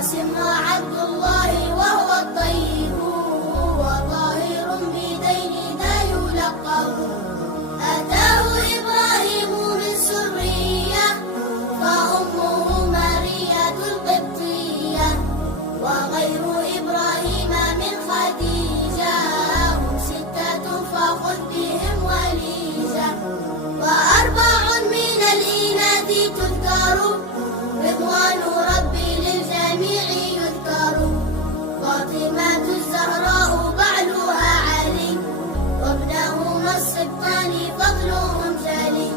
القاسم عبد الله وهو الطيب، وطاهر بدين لا يلقب. أتاه إبراهيم من سرية، فأمه مارية القبطية، وغير إبراهيم من خديجة، هم ستة فخذ بهم وليجة. وأربع من الإناث تذكر، رضوان ربي للجميع يذكر. فاطمة الزهراء بعلها علي، وابنهما السبطان فضلهم جلي.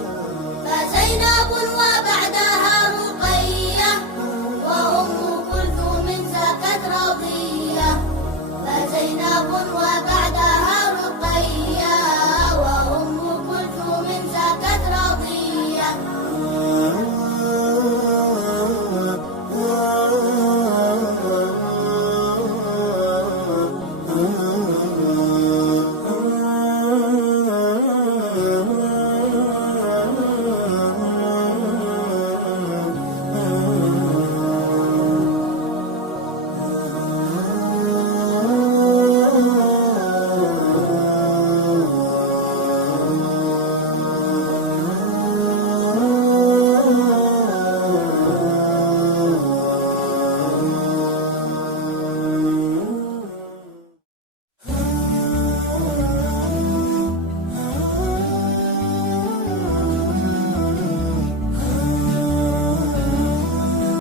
فزينب وبعدها رقية، وأم كلثوم زكت رضية. فزينب